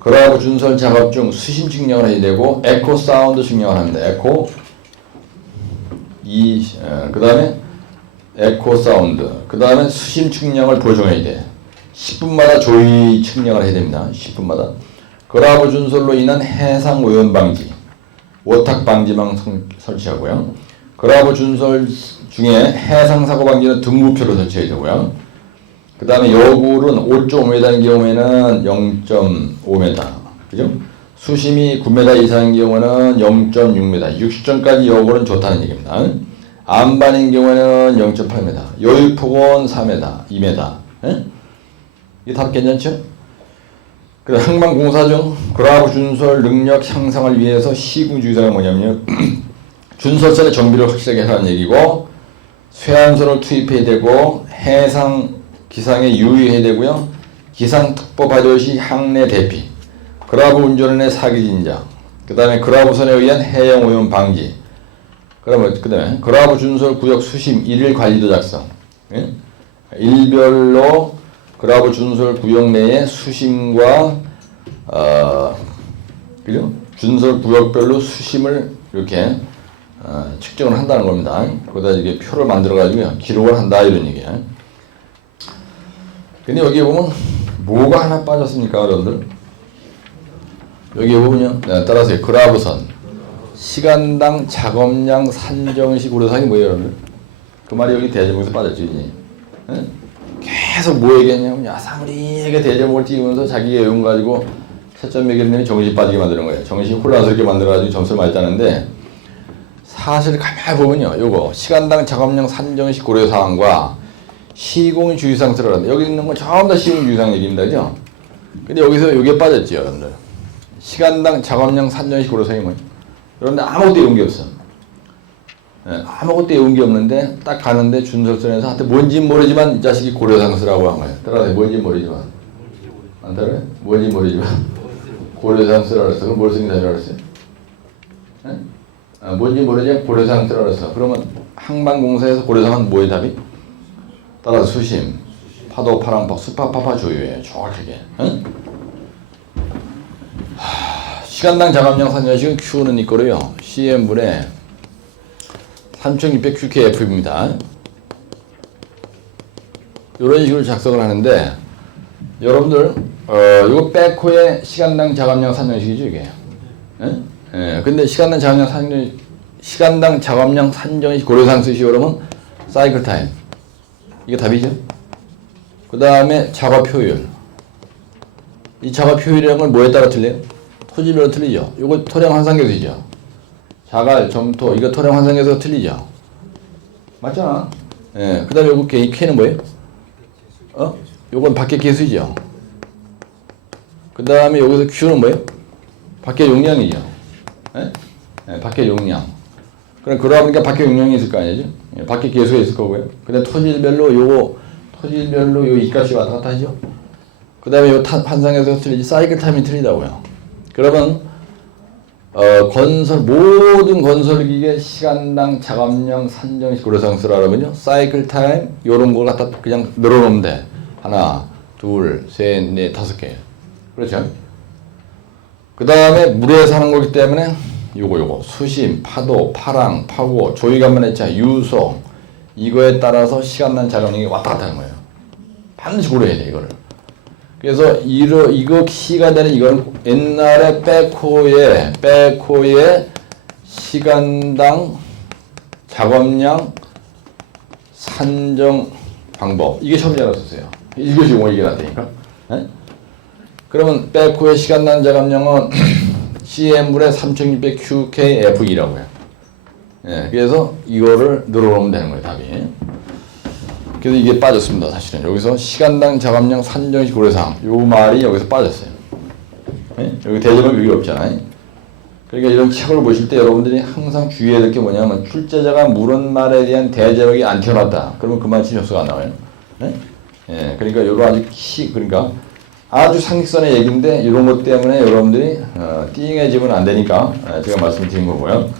그라브 준설 작업 중 수심 측량을 해야 되고 에코 사운드 측량을 합니다. 에코 그 다음에 에코 사운드, 그 다음에 수심 측량을 보정해야 돼. 10분마다 조위 측량을 해야 됩니다. 10분마다. 그라브 준설로 인한 해상 오염 방지, 오탁 방지망 설치하고요. 그라브 준설 중에 해상 사고 방지는 등부표로 설치해야 되고요. 그 다음에 여굴은 5.5m인 경우에는 0.5m, 그죠? 수심이 9m 이상인 경우는 0.6m, 60점까지 여굴은 좋다는 얘기입니다. 안반인 경우에는 0.8m, 여유폭은 4m, 2m. 예? 이게 답 괜찮죠? 그래, 항만공사 중 그라브 준설 능력 향상을 위해서 시군주의사가 뭐냐면요. 준설선의 정비를 확실하게 하라는 얘기고, 쇠한선을 투입해야 되고, 해상 기상에 유의해야 되고요. 기상특보 발효 시 항내 대피, 그라브 운전원의 사기 진작, 그 다음에 그라브선에 의한 해양 오염 방지, 그 다음에 그라브 준설 구역 수심 일일 관리도 작성. 예? 일별로 그라브 준설 구역 내에 수심과 그죠? 준설 구역별로 수심을 이렇게 측정을 한다는 겁니다. 거기다 이게 표를 만들어 가지고 기록을 한다 이런 얘기야. 근데 여기 보면 뭐가 하나 빠졌습니까, 여러분들? 여기 보면요. 따라서 그라브선 시간당 작업량 산정시 고려사항이 뭐예요, 여러분들? 그 말이 여기 대제목에서 빠졌죠, 이제. 예? 계속 뭐 얘기했냐면 야사무리하게 대제목을 띄우면서 자기 외움 가지고 채점 매기는 정신 빠지게 만드는 거예요. 정신이 혼란스럽게 만들어가지고 점수를 맞다는데, 사실 가만히 보면요, 요거 시간당 작업량 산정시 고려사항과 시공 주의사항 들어가는데, 여기 있는 건 전부 다 시공 주의사항 얘기입니다, 그죠? 근데 여기서 요게 빠졌죠, 여러분들. 시간당 작업량 산정시 고려사항이 뭐예요? 여러분들 아무것도 외운 게 없어. 예, 아무것도 외운 게 없는데 딱 가는데 준설선에서 한테 뭔진 모르지만 이 자식이 고려사항 쓰라고 한 거예요. 따라서 뭔진 모르지만. 안 따라해? 뭔진 모르지만 고려사항 쓰라고 그랬어. 그럼 뭘 쓰긴다 그랬어요? 예? 뭔진 모르지만 고려사항 쓰라고 그랬어. 그러면 항만공사에서 고려사항은 뭐의 답이? 따라서 수심, 파도, 파랑파, 수파, 파파 조유예요. 정확하게. 응? 시간당 작업량 산정식은 Q는 있거든요. CM분의 3600QKF입니다. 이런 식으로 작성을 하는데, 여러분들 이거 백호의 시간당 작업량 산정식이죠, 이게. 예? 예. 근데 시간당 작업량 산정식 고려사항 쓰시오 그러면 사이클 타임. 이게 답이죠. 그 다음에 작업 효율. 이 작업 효율이라는 건 뭐에 따라 틀려요? 토지별로 틀리죠. 이거 토량 환상계수죠. 자갈, 점토, 이거 토량 환상계수가 틀리죠. 맞잖아. 예. 그 다음에 요거 K는 뭐예요? 요건 밖에 계수죠. 그 다음에 여기서 Q는 뭐예요? 밖에 용량이죠. 예? 예, 밖에 용량. 그럼 그러다 보니까 밖에 용량이 있을 거 아니죠? 예, 밖에 계수가 있을 거고요. 그 다음에 토질별로 요 이값이 왔다 갔다 하죠. 그 다음에 요 환상계수가 틀리지, 사이클 타임이 틀리다고요. 그러면 모든 건설기계 시간당 작업량 산정식 고려사항 쓰라면요, 사이클 타임 요런 걸 갖다 그냥 늘어놓으면 돼. 하나, 둘, 셋, 넷, 5개. 그렇죠? 그 다음에 물에 사는 거기 때문에 요거 수심, 파도, 파랑, 파고, 조이간만 했잖아. 유소, 이거에 따라서 시간당 작업량이 왔다 갔다 하는 거예요. 반드시 고려해야 돼, 이거를. 그래서 이거 키가 되는 이건 옛날에 백호의 시간당 작업량 산정 방법, 이게 처음 알았었어요. 이것이 이게 났다니까. 예? 그러면 백호의 시간당 작업량은 CM분의 3600QKF이라고 해요. 예, 그래서 이거를 늘어놓으면 되는 거예요, 답이. 그래서 이게 빠졌습니다, 사실은. 여기서 시간당 작업량 산정식 고려사항, 요 말이 여기서 빠졌어요. 예? 여기 대제목 여기 없잖아요. 그러니까 이런 책을 보실 때 여러분들이 항상 주의해야 될 게 뭐냐면, 출제자가 물은 말에 대한 대제목이 안 튀어났다. 그러면 그만치 점수가 안 나와요. 예? 예, 그러니까 요런 그러니까 아주 상식선의 얘기인데, 이런 것 때문에 여러분들이 띵해지면 안 되니까 제가 말씀드린 거고요.